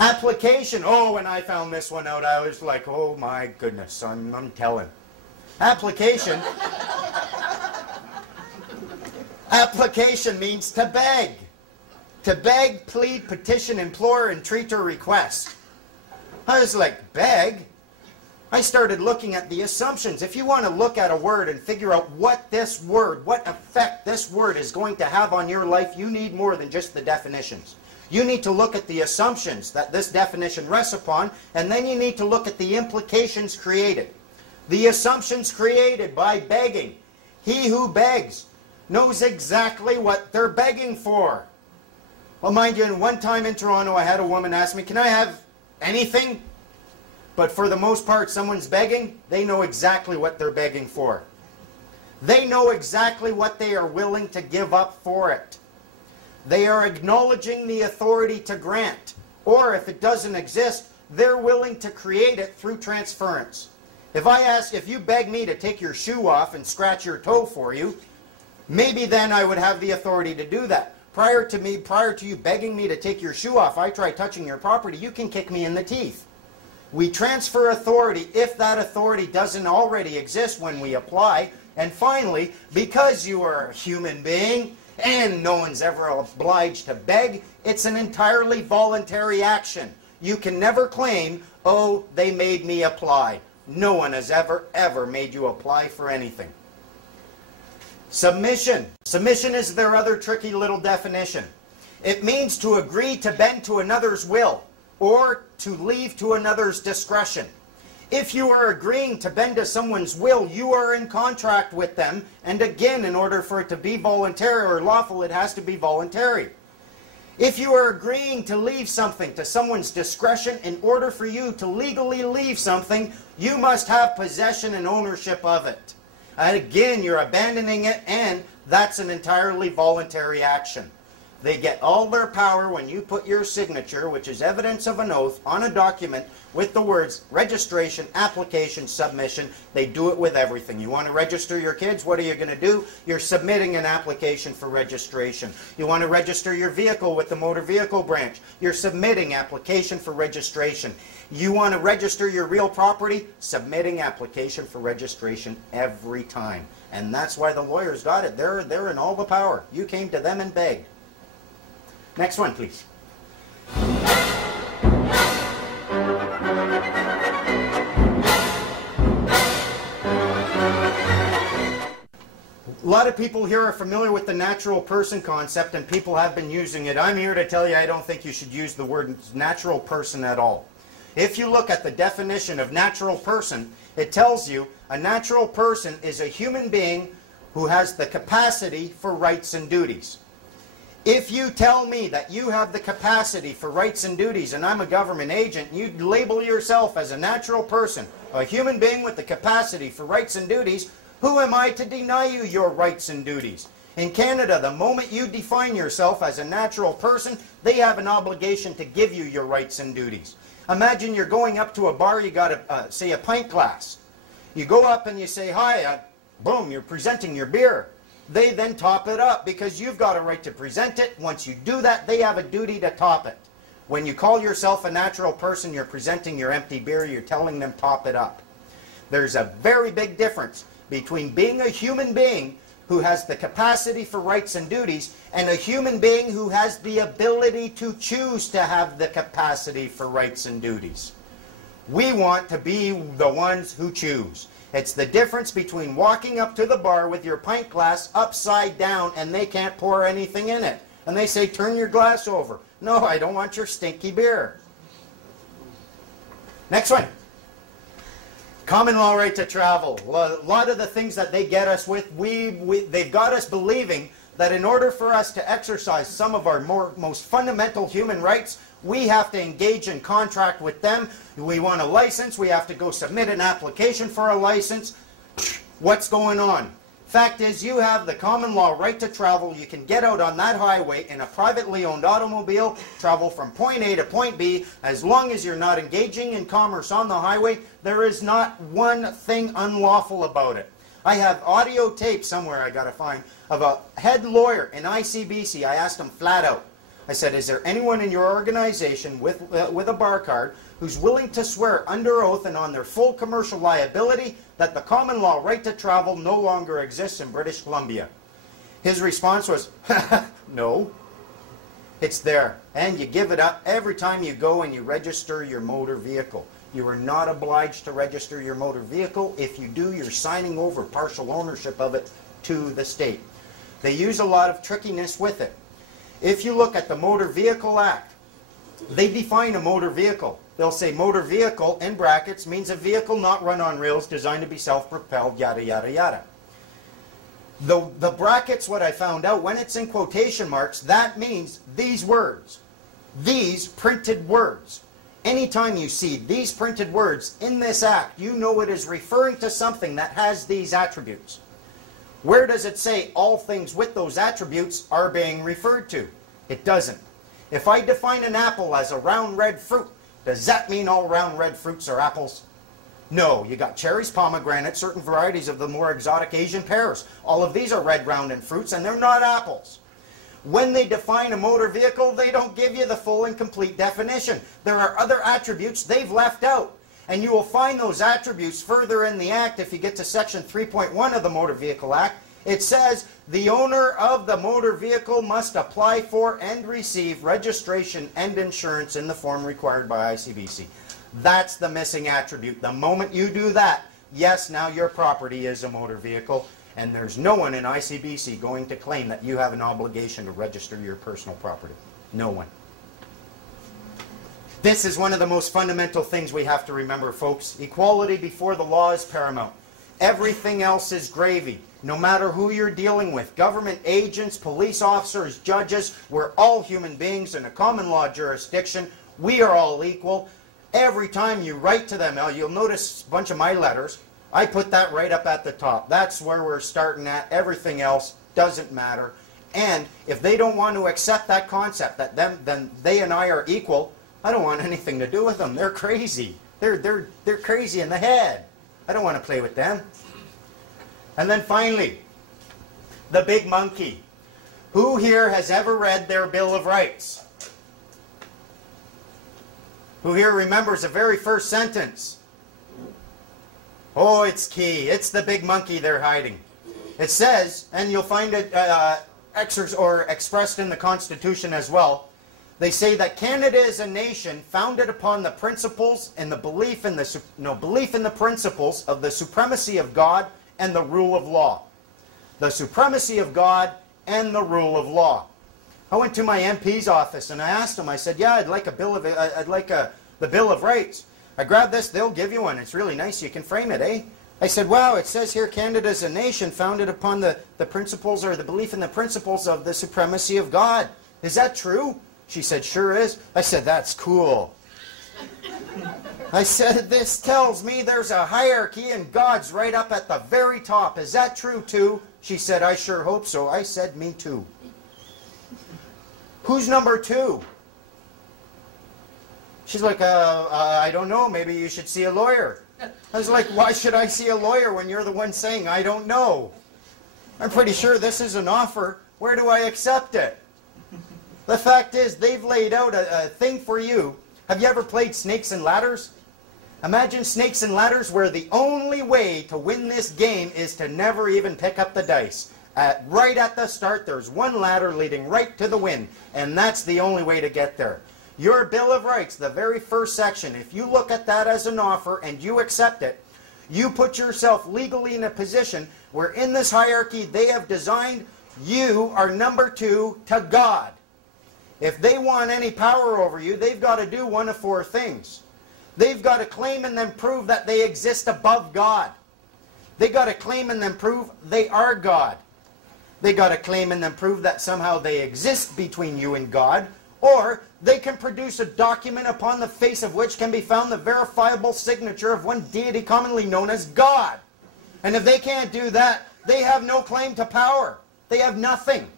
Application. Oh, when I found this one out, I was like, oh my goodness, I'm telling. Application. Application means to beg. To beg, plead, petition, implore, entreat, or request. I was like, beg? I started looking at the assumptions. If you want to look at a word and figure out what this word, what effect this word is going to have on your life, you need more than just the definitions. You need to look at the assumptions that this definition rests upon, and then you need to look at the implications created. The assumptions created by begging. He who begs knows exactly what they're begging for. Well, mind you, one time in Toronto, I had a woman ask me, can I have anything? But for the most part, someone's begging, they know exactly what they're begging for. They know exactly what they are willing to give up for it. They are acknowledging the authority to grant. Or if it doesn't exist, they're willing to create it through transference. If you beg me to take your shoe off and scratch your toe for you, maybe then I would have the authority to do that. Prior to you begging me to take your shoe off, I try touching your property, you can kick me in the teeth. We transfer authority if that authority doesn't already exist when we apply. And finally, because you are a human being and no one's ever obliged to beg, it's an entirely voluntary action. You can never claim, oh, they made me apply. No one has ever made you apply for anything. Submission. Submission is their other tricky little definition. It means to agree to bend to another's will or to leave to another's discretion. If you are agreeing to bend to someone's will, you are in contract with them. And again, in order for it to be voluntary or lawful, it has to be voluntary. If you are agreeing to leave something to someone's discretion, in order for you to legally leave something, you must have possession and ownership of it. And again, you're abandoning it, and that's an entirely voluntary action. They get all their power when you put your signature, which is evidence of an oath, on a document with the words registration, application, submission. They do it with everything. You want to register your kids, what are you going to do? You're submitting an application for registration. You want to register your vehicle with the motor vehicle branch. You're submitting application for registration. You want to register your real property? Submitting application for registration every time. And that's why the lawyers got it. They're in all the power. You came to them and begged. Next one, please. A lot of people here are familiar with the natural person concept, and people have been using it. I'm here to tell you I don't think you should use the word natural person at all. If you look at the definition of natural person, it tells you a natural person is a human being who has the capacity for rights and duties. If you tell me that you have the capacity for rights and duties and I'm a government agent, you label yourself as a natural person, a human being with the capacity for rights and duties, who am I to deny you your rights and duties? In Canada, the moment you define yourself as a natural person, they have an obligation to give you your rights and duties. Imagine you're going up to a bar, you got say a pint glass. You go up and you say, hi, boom, you're presenting your beer. They then top it up because you've got a right to present it. Once you do that, they have a duty to top it. When you call yourself a natural person, you're presenting your empty beer, you're telling them top it up. There's a very big difference between being a human being who has the capacity for rights and duties and a human being who has the ability to choose to have the capacity for rights and duties. We want to be the ones who choose. It's the difference between walking up to the bar with your pint glass upside down and they can't pour anything in it. And they say, turn your glass over. No, I don't want your stinky beer. Next one. Common law right to travel. A lot of the things that they get us with, they've got us believing that in order for us to exercise some of our most fundamental human rights, we have to engage in contract with them. We want a license. We have to go submit an application for a license. What's going on? Fact is, you have the common law right to travel. You can get out on that highway in a privately owned automobile, travel from point A to point B. As long as you're not engaging in commerce on the highway, there is not one thing unlawful about it. I have audio tape somewhere I got to find of a head lawyer in ICBC. I asked him flat out, I said, is there anyone in your organization with a bar card who's willing to swear under oath and on their full commercial liability that the common law right to travel no longer exists in British Columbia? His response was, no. It's there, and you give it up every time you go and you register your motor vehicle. You are not obliged to register your motor vehicle. If you do, you're signing over partial ownership of it to the state. They use a lot of trickiness with it. If you look at the Motor Vehicle Act, they define a motor vehicle. They'll say motor vehicle, in brackets, means a vehicle not run on rails, designed to be self-propelled, yada, yada, yada. The brackets, what I found out, when it's in quotation marks, that means these words. These printed words. Anytime you see these printed words in this act, you know it is referring to something that has these attributes. Where does it say all things with those attributes are being referred to? It doesn't. If I define an apple as a round red fruit, does that mean all round red fruits are apples? No. You got cherries, pomegranates, certain varieties of the more exotic Asian pears. All of these are red rounded fruits and they're not apples. When they define a motor vehicle, they don't give you the full and complete definition. There are other attributes they've left out. And you will find those attributes further in the Act. If you get to Section 3.1 of the Motor Vehicle Act, it says the owner of the motor vehicle must apply for and receive registration and insurance in the form required by ICBC. That's the missing attribute. The moment you do that, yes, now your property is a motor vehicle, and there's no one in ICBC going to claim that you have an obligation to register your personal property. No one. This is one of the most fundamental things we have to remember, folks. Equality before the law is paramount. Everything else is gravy. No matter who you're dealing with, government agents, police officers, judges, we're all human beings in a common law jurisdiction. We are all equal. Every time you write to them, now you'll notice a bunch of my letters, I put that right up at the top. That's where we're starting at. Everything else doesn't matter. And if they don't want to accept that concept, that then they and I are equal, I don't want anything to do with them. They're crazy. They're crazy in the head. I don't want to play with them. And then finally, the big monkey. Who here has ever read their Bill of Rights? Who here remembers the very first sentence? Oh, it's key. It's the big monkey they're hiding. It says, and you'll find it expressed in the Constitution as well, they say that Canada is a nation founded upon the principles and the belief in the principles of the supremacy of God and the rule of law. The supremacy of God and the rule of law. I went to my MP's office and I asked him. I said, "Yeah, I'd like the Bill of Rights." I grabbed this. They'll give you one. It's really nice. You can frame it, eh? I said, "Wow, it says here Canada is a nation founded upon the principles or the belief in the principles of the supremacy of God. Is that true?" She said, "Sure is." I said, "That's cool." I said, "This tells me there's a hierarchy and God's right up at the very top. Is that true too?" She said, "I sure hope so." I said, "Me too." Who's number two? She's like, I don't know. Maybe you should see a lawyer. I was like, why should I see a lawyer when you're the one saying, I don't know? I'm pretty sure this is an offer. Where do I accept it? The fact is, they've laid out a thing for you. Have you ever played Snakes and Ladders? Imagine Snakes and Ladders where the only way to win this game is to never even pick up the dice. Right at the start, there's one ladder leading right to the win, and that's the only way to get there. Your Bill of Rights, the very first section, if you look at that as an offer and you accept it, you put yourself legally in a position where in this hierarchy they have designed you are number two to God. If they want any power over you, they've got to do one of four things. They've got to claim and then prove that they exist above God. They've got to claim and then prove they are God. They've got to claim and then prove that somehow they exist between you and God. Or they can produce a document upon the face of which can be found the verifiable signature of one deity commonly known as God. And if they can't do that, they have no claim to power. They have nothing.